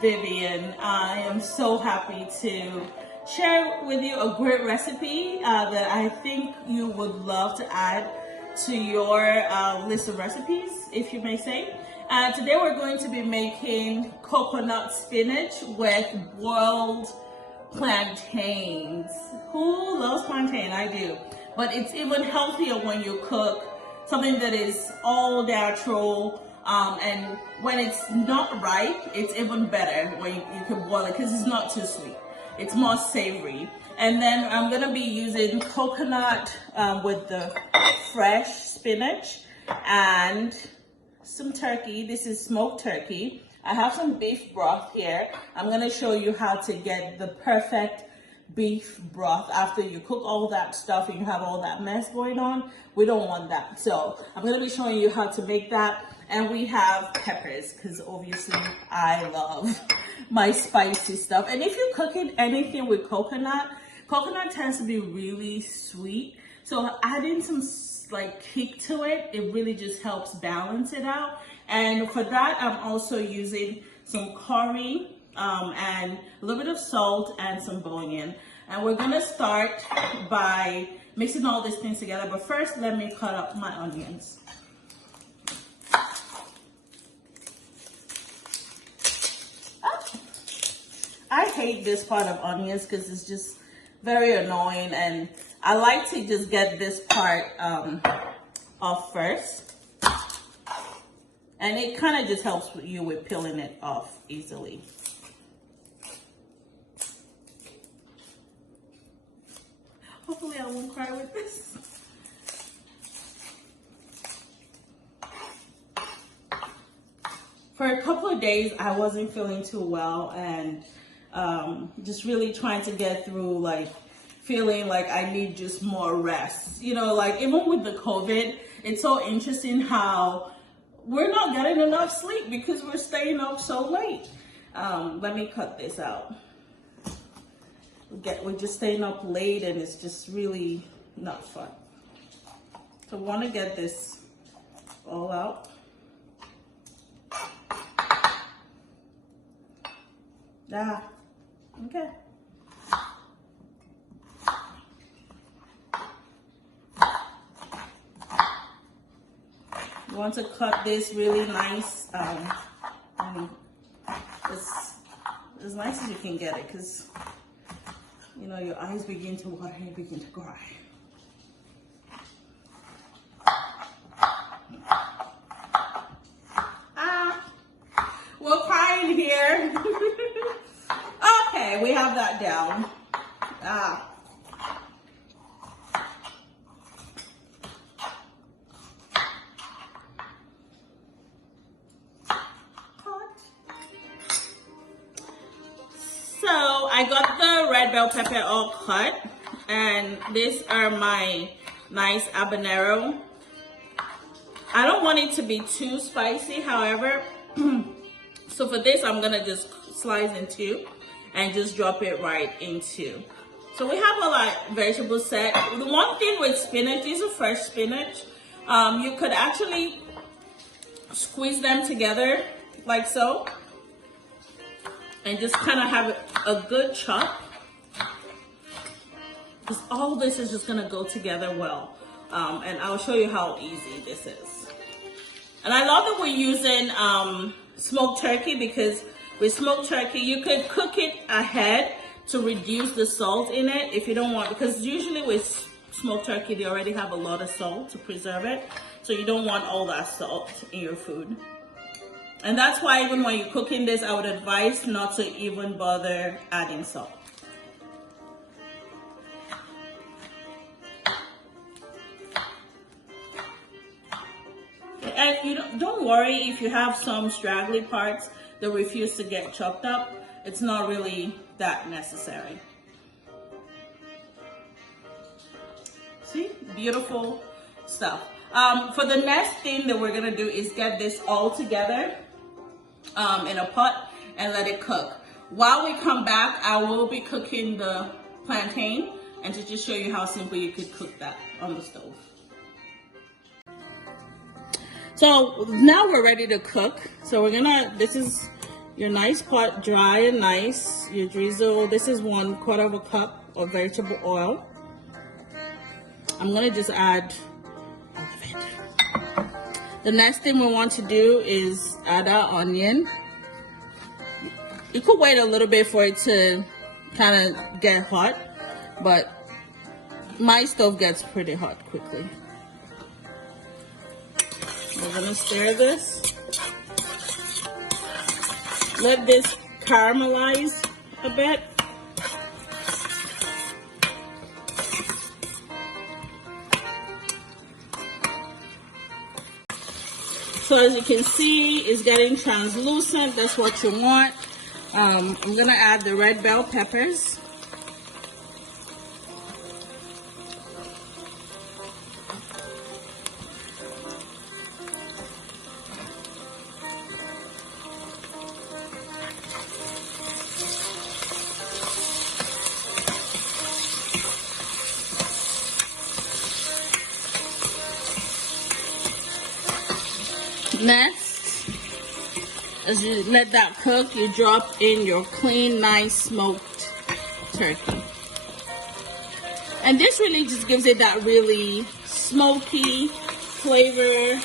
Vivian. I am so happy to share with you a great recipe that I think you would love to add to your list of recipes, if you may say. Today we're going to be making coconut spinach with boiled plantains. Who loves plantain? I do. But it's even healthier when you cook something that is all natural. And when it's not ripe, it's even better when you can boil it because it's not too sweet. It's more savory. And then I'm gonna be using coconut with the fresh spinach and some turkey. This is smoked turkey. I have some beef broth here. I'm gonna show you how to get the perfect beef broth after you cook all that stuff and you have all that mess going on. We don't want that. So I'm gonna be showing you how to make that. And we have peppers because obviously I love my spicy stuff. And if you're cooking anything with coconut, coconut tends to be really sweet. So adding some like kick to it, it really just helps balance it out. And for that, I'm also using some curry and a little bit of salt and some bouillon. And we're gonna start by mixing all these things together. But first, let me cut up my onions. I hate this part of onions because it's just very annoying, and I like to just get this part off first. And it kind of just helps you with peeling it off easily. Hopefully I won't cry with this. For a couple of days, I wasn't feeling too well and just really trying to get through, like feeling like I need just more rest. You know, like even with the COVID, it's so interesting how we're not getting enough sleep because we're staying up so late. Let me cut this out. We're just staying up late and it's just really not fun. So I want to get this all out. Okay. You want to cut this really nice, as nice as you can get it, because you know your eyes begin to water and you begin to cry. We're crying here. Okay, we have that down. So I got the red bell pepper all cut, and these are my nice habanero. I don't want it to be too spicy, however. So for this, I'm gonna just slice in two and just drop it right into. So we have all our vegetables set. The one thing with spinach, these are fresh spinach. You could actually squeeze them together like so and just kind of have a good chop, because all this is just gonna go together well. And I'll show you how easy this is. And I love that we're using smoked turkey, because with smoked turkey, you could cook it ahead to reduce the salt in it if you don't want, because usually with smoked turkey, they already have a lot of salt to preserve it. So you don't want all that salt in your food. And that's why even when you're cooking this, I would advise not to even bother adding salt. And you don't worry if you have some straggly parts that refuse to get chopped up. It's not really that necessary. See, beautiful stuff. For the next thing that we're gonna do is get this all together in a pot and let it cook. While we come back, I will be cooking the plantain and to just show you how simple you could cook that on the stove. So now we're ready to cook. So we're gonna, this is your nice pot, dry and nice. Your drizzle, this is 1/4 cup of vegetable oil. I'm gonna just add all of it. The next thing we want to do is add our onion. You could wait a little bit for it to kind of get hot, but my stove gets pretty hot quickly. We're gonna stir this. Let this caramelize a bit. So as you can see, it's getting translucent. That's what you want. I'm gonna add the red bell peppers. Next, as you let that cook, you drop in your clean, nice smoked turkey. And this really just gives it that really smoky flavor.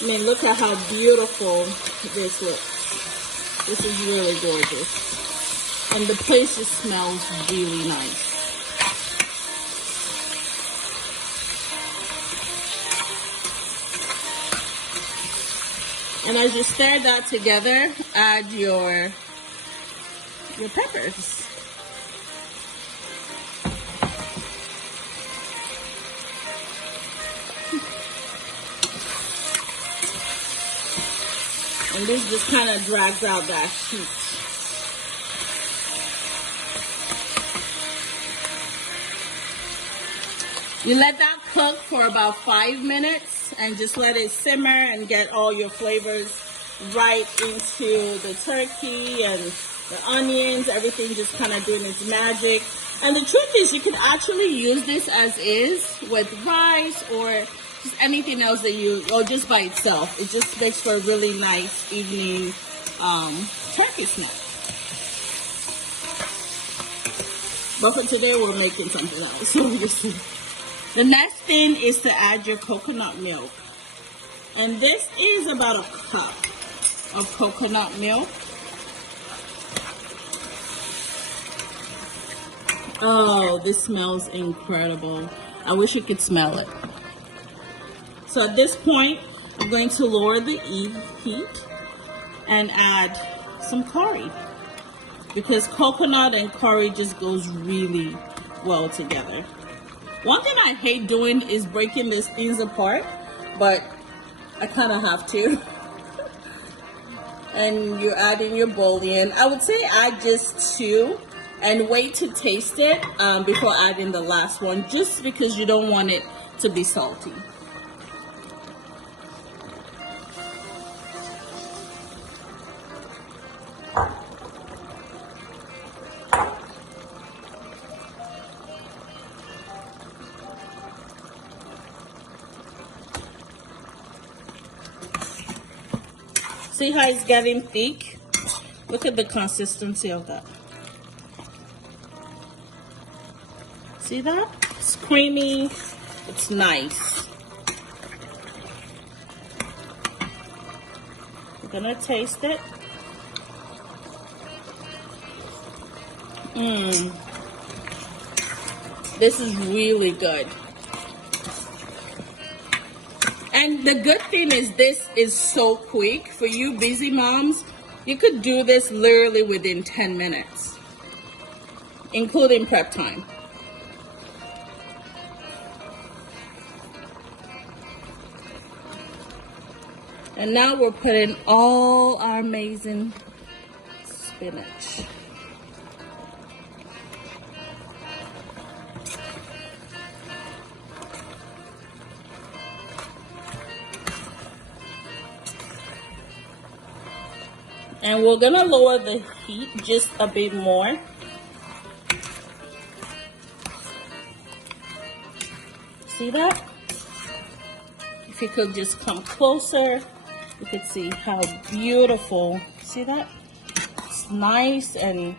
I mean, look at how beautiful this looks. This is really gorgeous. And the place just smells really nice. And as you stir that together, add your peppers. And this just kind of drags out that heat. You let that cook for about 5 minutes and just let it simmer and get all your flavors right into the turkey and the onions, everything just kind of doing its magic. And the truth is, you can actually use this as is with rice or just anything else that or just by itself. It just makes for a really nice evening turkey snack. But for today, we're making something else, obviously. The next thing is to add your coconut milk. And this is about 1 cup of coconut milk. Oh, this smells incredible. I wish you could smell it. So at this point, I'm going to lower the heat and add some curry, because coconut and curry just goes really well together. One thing I hate doing is breaking these things apart, but I kind of have to. And you're adding your bouillon. I would say add just 2 and wait to taste it before adding the last one, just because you don't want it to be salty. See how it's getting thick? Look at the consistency of that. See that? It's creamy. It's nice. We're gonna taste it. This is really good. And the good thing is this is so quick. For you busy moms, you could do this literally within 10 minutes, including prep time. And now we're putting all our amazing spinach. And we're gonna lower the heat just a bit more. See that? If you could just come closer, you could see how beautiful. See that? it's nice. And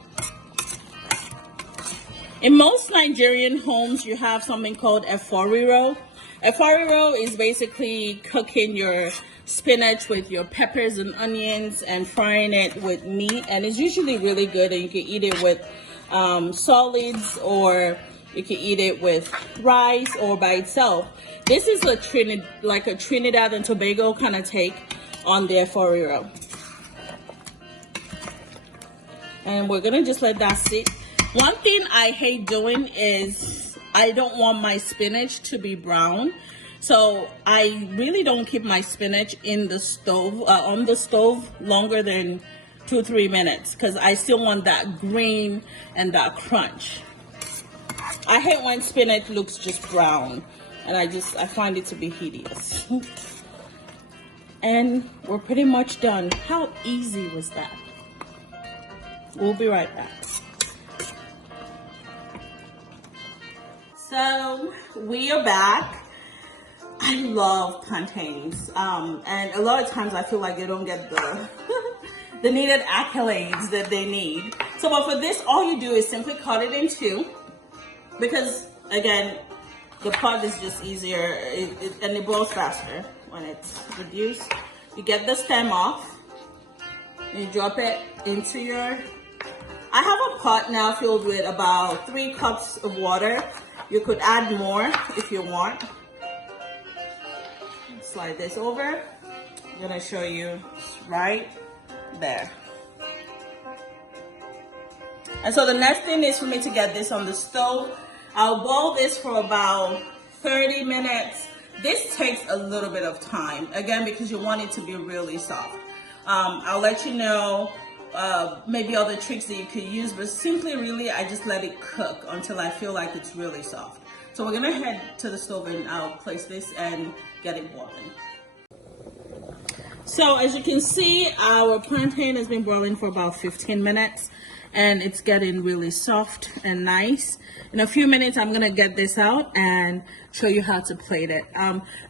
in most Nigerian homes, you have something called a Riro. A Riro is basically cooking your spinach with your peppers and onions and frying it with meat, and it's usually really good, and you can eat it with solids, or you can eat it with rice or by itself. This is a Trinidad and Tobago kind of take on their Riro. And we're gonna just let that sit. One thing I hate doing is I don't want my spinach to be brown. So I really don't keep my spinach in the stove, on the stove longer than 2-3 minutes, because I still want that green and that crunch. I hate when spinach looks just brown, and I find it to be hideous. And we're pretty much done. How easy was that? We'll be right back. So we are back. I love plantains, and a lot of times I feel like they don't get the the needed accolades that they need. So, but for this, all you do is simply cut it in two, because again, the pot is just easier, and it boils faster when it's reduced. You get the stem off, and you drop it into your. I have a pot now filled with about 3 cups of water. You could add more if you want. Slide this over. I'm gonna show you right there. And so the next thing is for me to get this on the stove. I'll boil this for about 30 minutes. This takes a little bit of time, again, because you want it to be really soft. I'll let you know maybe other tricks that you could use, but simply really I just let it cook until I feel like it's really soft. So we're gonna head to the stove and I'll place this and get it boiling. So as you can see, our plantain has been boiling for about 15 minutes, and it's getting really soft and nice. In a few minutes, I'm gonna get this out and show you how to plate it.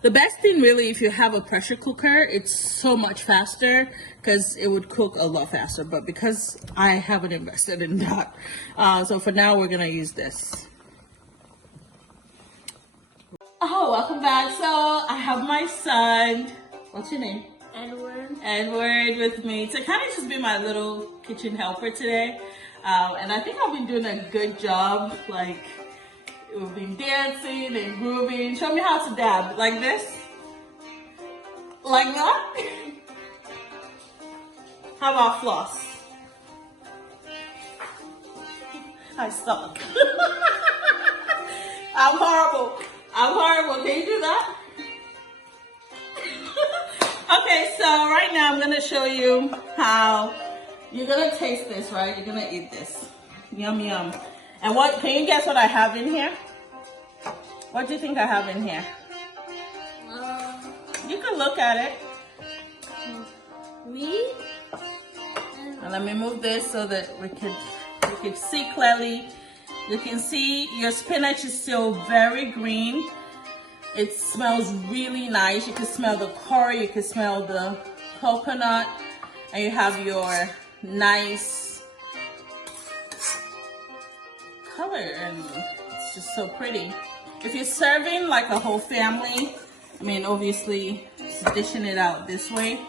The best thing really, if you have a pressure cooker, it's so much faster because it would cook a lot faster, but because I haven't invested in that, so for now we're gonna use this. Oh, welcome back. So I have my son, what's your name? Edward with me to kind of just be my little kitchen helper today. And I think I've been doing a good job. Like, we've been dancing and grooving. Show me how to dab. Like this? Like that? How about floss? I suck. I'm horrible. Can you do that? Okay, so right now I'm gonna show you how you're gonna taste this, right? You're gonna eat this. Yum, yum. And what, can you guess what I have in here? What do you think I have in here? You can look at it. Me? And let me move this so that you can see clearly. You can see your spinach is still very green. It smells really nice. You can smell the curry, you can smell the coconut, and you have your nice color, and it's just so pretty. If you're serving like a whole family, I mean, obviously just dishing it out this way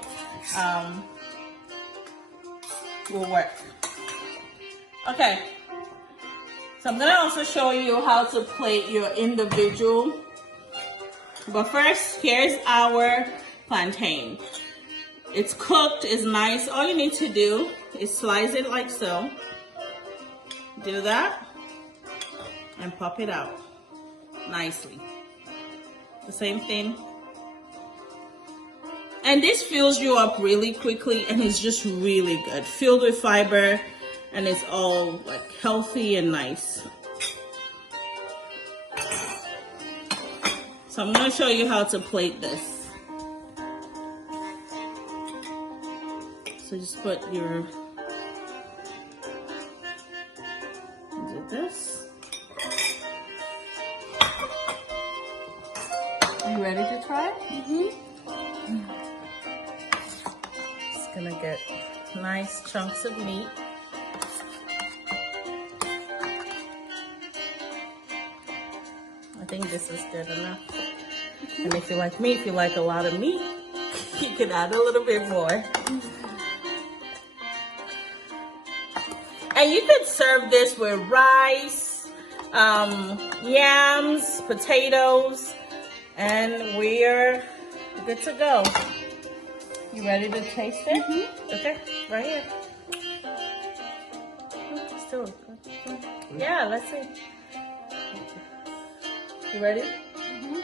will work. Okay, so I'm gonna also show you how to plate your individual. But first, here's our plantain. It's cooked, it's nice. All you need to do is slice it like so. Do that and pop it out nicely. The same thing. And this fills you up really quickly, and it's just really good. Filled with fiber, and it's all like healthy and nice. So I'm going to show you how to plate this. So just put your, do this. Are you ready to try it? Mm-hmm. Just gonna get nice chunks of meat. think this is good enough. And if you're like me, if you like a lot of meat, you can add a little bit more. And you could serve this with rice, yams, potatoes, and we're good to go. You ready to taste it? Mm-hmm. Okay, right here. Still good. Yeah, let's see. You ready? Mm-hmm.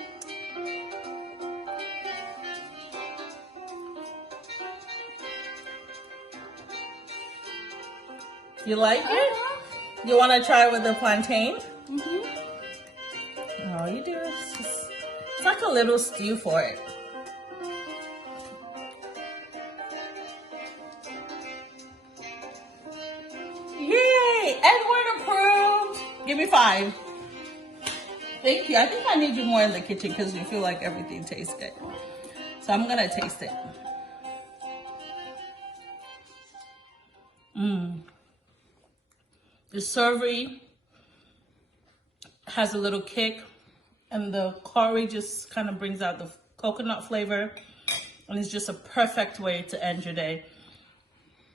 You like it? You want to try it with the plantain? Mm-hmm. All you do is just, it's like a little stew for it. Yay! Edward approved! Give me 5. Thank you. I think I need you more in the kitchen because you feel like everything tastes good. So I'm going to taste it. The savory has a little kick, and the curry just kind of brings out the coconut flavor, and it's just a perfect way to end your day.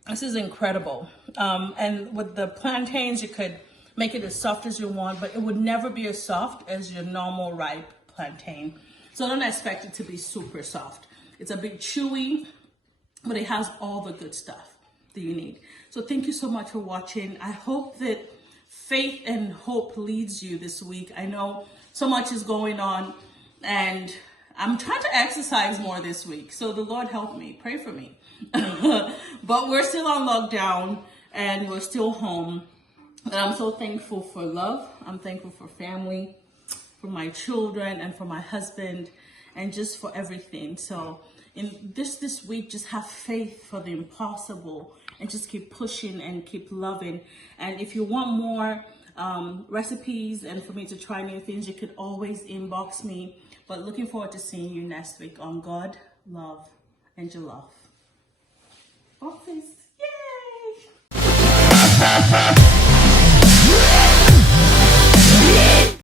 This is incredible. And with the plantains, you could make it as soft as you want, but it would never be as soft as your normal ripe plantain. So don't expect it to be super soft. It's a bit chewy, but it has all the good stuff that you need. So thank you so much for watching. I hope that faith and hope leads you this week. I know so much is going on, and I'm trying to exercise more this week. So the Lord help me, pray for me. But we're still on lockdown and we're still home. And I'm so thankful for love. I'm thankful for family, for my children, and for my husband, and just for everything. So in this week, just have faith for the impossible and just keep pushing and keep loving. And if you want more recipes and for me to try new things, you could always inbox me. But looking forward to seeing you next week on God, Love, and Jollof. Office. Yay!